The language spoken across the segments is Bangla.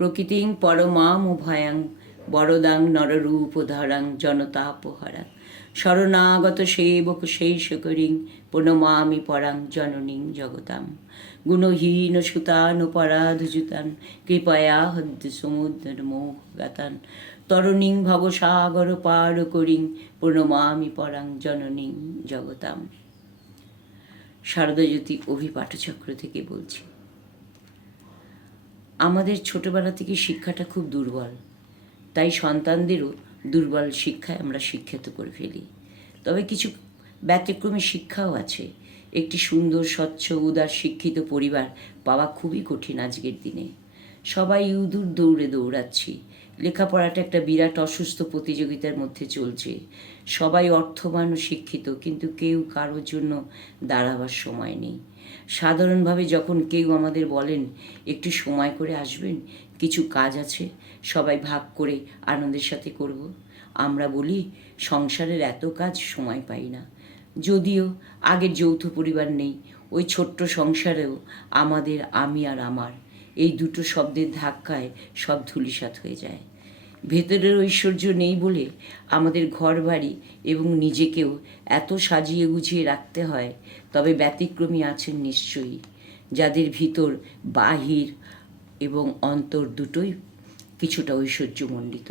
প্রকৃতিং পরমাম ভয়াং বরদাং নররূপধরাং জনতাপহরাং শরণাগত সেবক শেষকরিং প্রণমামি পরাং জননীং জগতাম গুণহীন সুতানুপরাধযুতান কৃপয়া হদ্য সমুদ্র মোহগাতান তরুণীং ভবসাগর পার করিং প্রণমামি পরাং জননীং জগতাম। শারদাজ্যোতি অভিপাঠচক্র থেকে বলছি। আমাদের ছোটবেলা থেকে শিক্ষাটা খুব দুর্বল, তাই সন্তানদেরও দুর্বল শিক্ষায় আমরা শিক্ষিত করে ফেলি। তবে কিছু ব্যতিক্রমী শিক্ষাও আছে। একটি সুন্দর স্বচ্ছ উদার শিক্ষিত পরিবার পাওয়া খুবই কঠিন আজকের দিনে। সবাই ইউদুর দৌড়ে দৌড়াচ্ছি। লেখাপড়াটা একটা বিরাট অসুস্থ প্রতিযোগিতার মধ্যে চলছে। সবাই অর্থবান ও শিক্ষিত, কিন্তু কেউ কারোর জন্য দাঁড়াবার সময় নেই। সাধারণভাবে যখন কেউ আমাদের বলেন একটু সময় করে আসবেন, কিছু কাজ আছে, সবাই ভাগ করে আনন্দের সাথে করব, আমরা বলি সংসারের এত কাজ, সময় পাই না। যদিও আগের যৌথ পরিবার নেই, ওই ছোট্ট সংসারেও আমাদের আমি আর আমার এই দুটো শব্দের ধাক্কায় সব ধূলিসাৎ হয়ে যায়। ভেতরের ঐশ্বর্য নেই বলে আমাদের ঘর বাড়ি এবং নিজেকেও এত সাজিয়ে গুছিয়ে রাখতে হয়। তবে ব্যতিক্রমী আছেন নিশ্চয়ই, যাদের ভিতর বাহির এবং অন্তর দুটোই কিছুটা ঐশ্বর্যমণ্ডিত।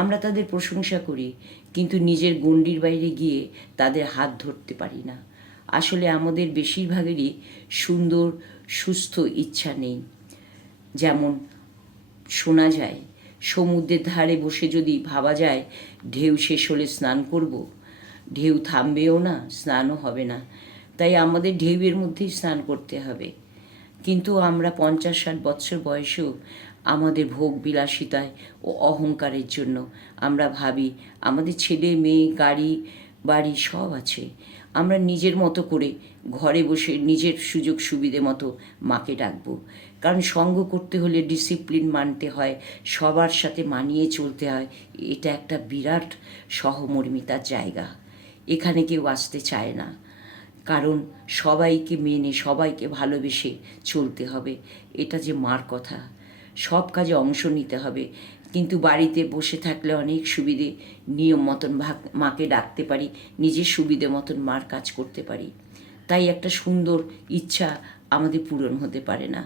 আমরা তাদের প্রশংসা করি, কিন্তু নিজের গণ্ডির বাইরে গিয়ে তাদের হাত ধরতে পারি না। আসলে আমাদের বেশিরভাগেরই সুন্দর সুস্থ ইচ্ছা নেই। যেমন শোনা যায়, সমুদ্রের ধারে বসে যদি ভাবা যায় ঢেউ শেষ হলে স্নান করব, ঢেউ থামবেও না, স্নানও হবে না। তাই আমাদের ঢেউয়ের মধ্যেই স্নান করতে হবে। কিন্তু আমরা 50-60 বৎসর বয়সেও আমাদের ভোগ বিলাসিতায় ও অহংকারের জন্য আমরা ভাবি আমাদের ছেলে মেয়ে গাড়ি বাড়ি সব আছে, আমরা নিজের মতো করে ঘরে বসে নিজের সুযোগ সুবিধে মতো মাকে ডাকবো। কারণ সঙ্গ করতে হলে ডিসিপ্লিন মানতে হয়, সবার সাথে মানিয়ে চলতে হয়। এটা একটা বিরাট সহমর্মিতার জায়গা। এখানে কেউ আসতে চায় না, কারণ সবাইকে মেনে সবাইকে ভালোবেসে চলতে হবে। এটা যে মার কথা, সব কাজে অংশ নিতে হবে। কিন্তু বাড়িতে বসে থাকলে অনেক সুবিধে, নিয়ম মতন মাকে ডাকতে পারি, নিজের সুবিধে মতন মার কাজ করতে পারি। তাই একটা সুন্দর ইচ্ছা আমাদের পূরণ হতে পারে না।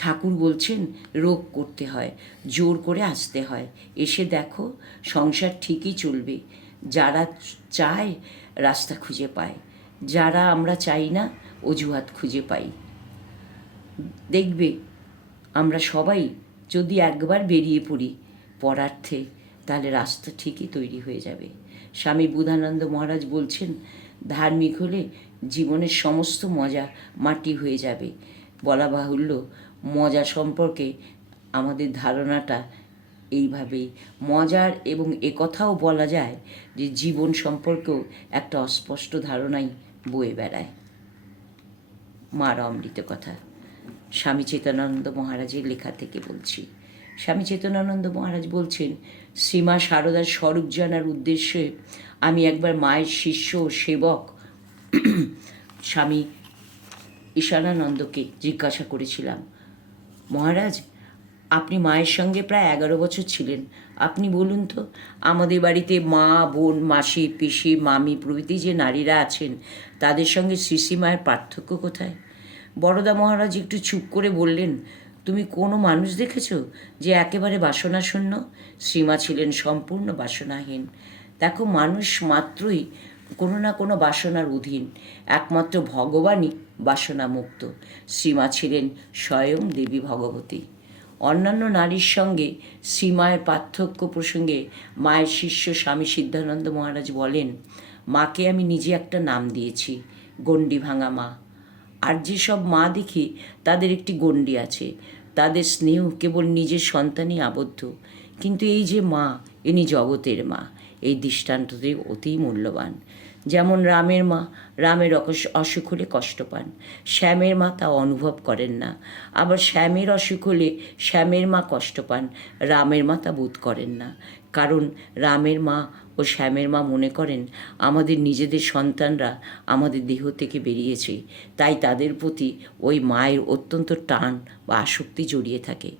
ঠাকুর বলছেন রোগ করতে হয়, জোর করে আসতে হয়। এসে দেখো সংসার ঠিকই চলবে। যারা চায় রাস্তা খুঁজে পায়, যারা আমরা চাই না অজুহাত খুঁজে পাই। দেখবে আমরা সবাই যদি একবার বেরিয়ে পড়ি পরার্থে, তাহলে রাস্তা ঠিকই তৈরি হয়ে যাবে। স্বামী বুধানন্দ মহারাজ বলছেন, ধার্মিক হলে জীবনের সমস্ত মজা মাটি হয়ে যাবে। বলা বাহুল্য, মজা সম্পর্কে আমাদের ধারণাটা এইভাবেই মজার, এবং একথাও বলা যায় যে জীবন সম্পর্কেও একটা অস্পষ্ট ধারণাই বয়ে বেড়ায়। মার অমৃত কথা স্বামী চেতনানন্দ মহারাজের লেখা থেকে বলছি। স্বামী চেতনানন্দ মহারাজ বলছেন, শ্রীমা শারদার স্বরূপ জানার উদ্দেশ্যে আমি একবার মায়ের শিষ্য ও সেবক স্বামী ঈশানানন্দকে জিজ্ঞাসা করেছিলাম, মহারাজ, আপনি মায়ের সঙ্গে প্রায় 11 বছর ছিলেন। আপনি বলুন তো, আমাদের বাড়িতে মা, বোন, মাসি, পিসি, মামি প্রভৃতি যে নারীরা আছেন, তাদের সঙ্গে শ্রীশ্রীমায়ের পার্থক্য কোথায়? বরদা মহারাজ একটু চুপ করে বললেন, তুমি কোনো মানুষ দেখেছ যে একেবারে বাসনাশূন্য? শ্রীমা ছিলেন সম্পূর্ণ বাসনাহীন। দেখো, মানুষ মাত্রই কোনো না কোনো বাসনার অধীন, একমাত্র ভগবানই বাসনামুক্ত। শ্রীমা ছিলেন স্বয়ং দেবী ভগবতী। অন্যান্য নারীর সঙ্গে শ্রীমায়ের পার্থক্য প্রসঙ্গে মায়ের শিষ্য স্বামী সিদ্ধানন্দ মহারাজ বলেন, মাকে আমি নিজে একটা নাম দিয়েছি, গণ্ডি ভাঙা মা। আর যেসব মা দেখি তাদের একটি গণ্ডি আছে, তাদের স্নেহ কেবল নিজের সন্তানই আবদ্ধ। কিন্তু এই যে মা, ইনি জগতের মা, এই দৃষ্টান্তটি অতি মূল্যবান। যেমন রামের মা, রামের অসুখ হলে কষ্ট পান, শ্যামের মা তা অনুভব করেন না। আবার শ্যামের অসুখ হলে শ্যামের মা কষ্ট পান, রামের মা তা বোধ করেন না। কারণ রামের মা ও শ্যামের মা মনে করেন আমাদের নিজেদের সন্তানরা আমাদের দেহ থেকে বেরিয়েছে, তাই তাদের প্রতি ওই মায়ের অত্যন্ত টান বা আসক্তি জড়িয়ে থাকে।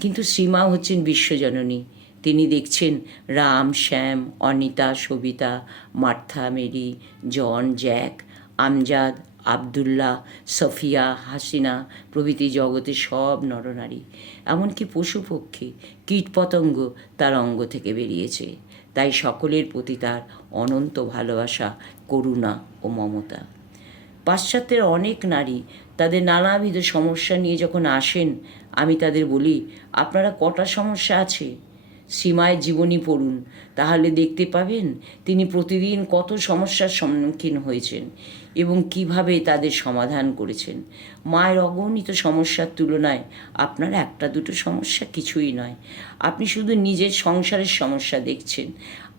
কিন্তু শ্রীমা হচ্ছেন বিশ্বজননী। তিনি দেখছেন রাম, শ্যাম, অনিতা, সবিতা, মার্থা, মেরি, জন, জ্যাক, আমজাদ, আবদুল্লাহ, সফিয়া, হাসিনা প্রভৃতি জগতের সব নরনারী, এমনকি পশু পক্ষী, কীটপতঙ্গ তার অঙ্গ থেকে বেরিয়েছে। তাই সকলের প্রতি তার অনন্ত ভালোবাসা, করুণা ও মমতা। পাশ্চাত্যের অনেক নারী তাদের নানাবিধ সমস্যা নিয়ে যখন আসেন, আমি তাদের বলি, আপনারা কটা সমস্যা আছে? শ্রীমায়ের জীবনী পড়ুন, তাহলে দেখতে পাবেন তিনি প্রতিদিন কত সমস্যার সম্মুখীন হয়েছেন এবং কিভাবে তাদের সমাধান করেছেন। মায়ের অগণিত সমস্যার তুলনায় আপনার একটা দুটো সমস্যা কিছুই নয়। আপনি শুধু নিজের সংসারের সমস্যা দেখছেন,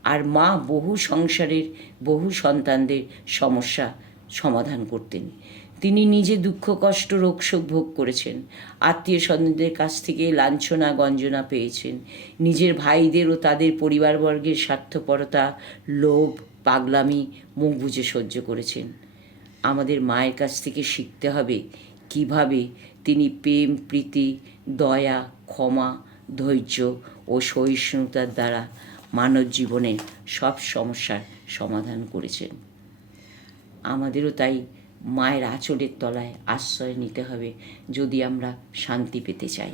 আর মা বহু সংসারের, বহু সন্তানদের সমস্যা সমাধান করতেন। তিনি নিজে দুঃখ, কষ্ট, রোগশোক ভোগ করেছেন, আত্মীয় স্বজনদের কাছ থেকে লাঞ্ছনা গঞ্জনা পেয়েছেন, নিজের ভাইদের ও তাদের পরিবারবর্গের স্বার্থপরতা, লোভ, পাগলামি মুখ বুজে সহ্য করেছেন। আমাদের মায়ের কাছ থেকে শিখতে হবে কিভাবে তিনি প্রেম, প্রীতি, দয়া, ক্ষমা, ধৈর্য ও সহিষ্ণুতার দ্বারা মানব জীবনের সব সমস্যার সমাধান করেছেন। আমাদেরও তাই মায়ের আঁচলের তলায় আশ্রয় নিতে হবে যদি আমরা শান্তি পেতে চাই।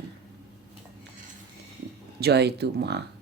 জয়তু মা।